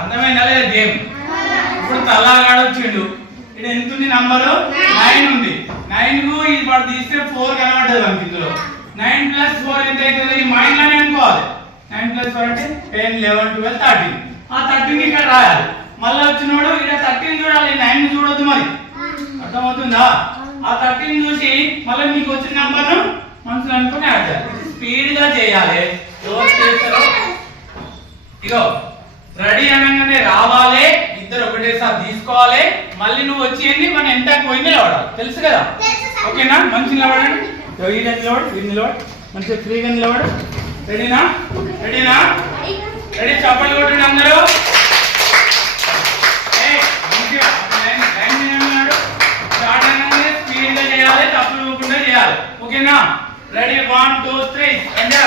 అర్థమైందా లేదా గేమ్? ఇప్పుడు తలాగాడు వచ్చిండు. ఇక్కడ ఎంత ఉంది నంబరు? 9 ఉంది. 9 కు ఇది వాడు తీస్తే 4 కనబడ్డది మనకి ఇందులో. 9 + 4 ఎంత అవుతుంది? ఈ మైండ్ లోనే అనుకోవాలి. 9 + 4 అంటే 10 11 12 13. ఆ 13 ఇక్కడ రాయాలి. మళ్ళీ వచ్చినోడు ఇక్కడ 13 చూడాలి, 9 చూడొద్దు మరి. అర్థమవుతుందా? ఆ 13 చూసి మళ్ళీ మీకు వచ్చిన నంబర్ ను మనసులో అనుకుని యాడ్ చేయాలి. స్పీడ్ గా చేయాలి. ఎవరు చేస్తారో ఇగో రెడీ అనగానే రావాలి, ఇద్దరు ఒకటేసారి తీసుకోవాలి. మళ్ళీ నువ్వు వచ్చి మన ఎంతకు పోయి నిలబడాలి. తెలుసు కదా? ఓకేనా? మంచి నిలబడండి. నిలబడి మంచిగా ఫ్రీగా నిలబడు. రెడీనా? రెడీనా? రెడీ? చప్పట్లు కొట్టండి అందరూ. స్పీడ్ గా చేయాలి, తప్పులు ఇవ్వకుండా చేయాలి. ఓకేనా? రెడీ? 1 2 3 అంటే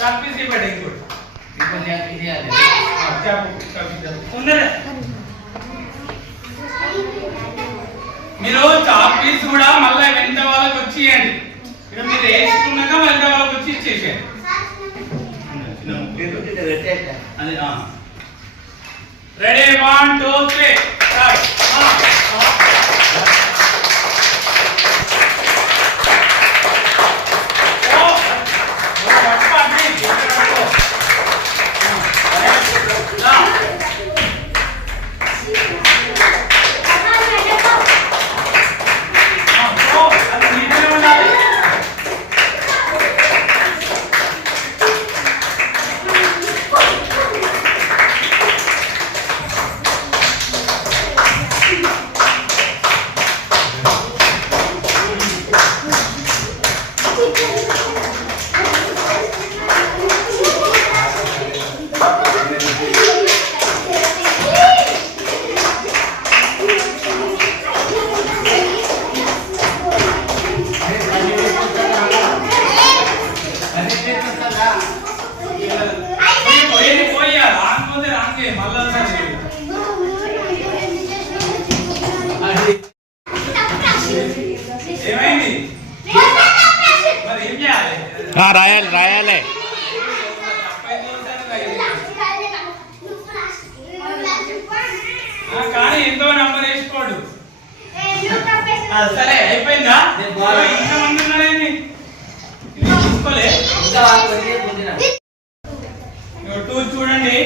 తప్పిసి పెట్టండి. మీరు చాక్ పీస్ కూడా మళ్ళీ వెంట వాళ్ళకి వచ్చి ఇవ్వండి. ఇక్కడ మీరు వేసుకున్నాక వెంట వాళ్ళకి వచ్చి ఇచ్చేసేయండి. రెడీ? 1 2 3 స్టార్ట్. రాయాలి రాయాలి. కానీ ఎంతో నంబర్ వేసుకోడు. సరే అయిపోయిందా? ఇంతమంది ఉన్నారేంటి? తీసుకోలే. 2 చూడండి.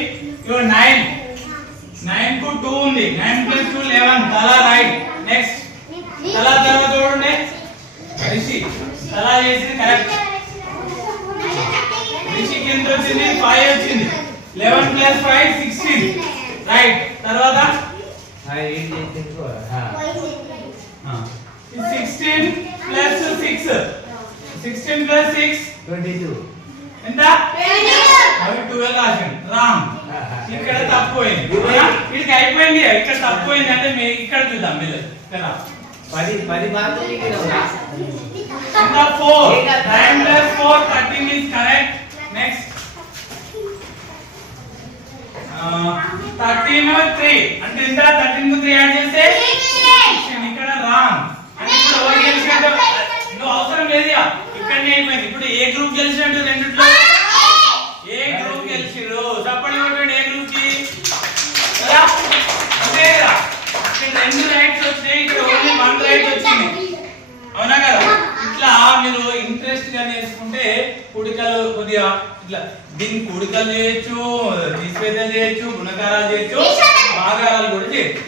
9 కు 2 ఉంది. 9 + 2 11. తలా రైట్. నెక్స్ట్ తలా తర్వాత చూడండి. రిషి తలా చేసింది కరెక్ట్. రిషికి ఎంత వచ్చింది? 5 వచ్చింది. 11 + 5 16 రైట్. తర్వాత 16 + 6 16 + 6 22 ఎంత? 12 రాసింది. రాంగ్. ఇక్కడ తప్పిపోయింది. వీడికి అయిపోయింది. ఇక్కడ తప్పిపోయింది అంటే ఇక్కడ చూద్దాం మీరు కదా. 10 మార్కులు ఇంకా 4 9 + 4 13 is correct. Next 13 3 అంటే ఎంత? 13 కు 3 యాడ్ చేస్తే ఇక్కడ రాంగ్. అంటే ఇప్పుడు ఎవరు గెలిచినట్టు? నువ్వు అవసరం లేదు. ఇక్కడనే అయిపోయింది. ఇప్పుడు ఏ గ్రూప్ గెలిచినట్టు? రెండిట్లో ఏ గ్రూప్ గెలిచిరు? చప్పట్లు కొట్టండి. ఏ గ్రూప్ కి? కదా అంతే కదా. ఇక్కడ 2 రైట్స్ వచ్చాయి, ఇక్కడ ఓన్లీ 1 రైట్ వచ్చింది. అవునా కదా? ఇట్లా మీరు ఇంట్రెస్ట్ గా నేర్చుకుంటే కుడికలు కొద్దిగా ఇట్లా దీన్ని కుడికలు చేయొచ్చు, తీసివేతలు చేయొచ్చు, గుణకారాలు చేయొచ్చు, భాగాలు కూడా చేయొచ్చు.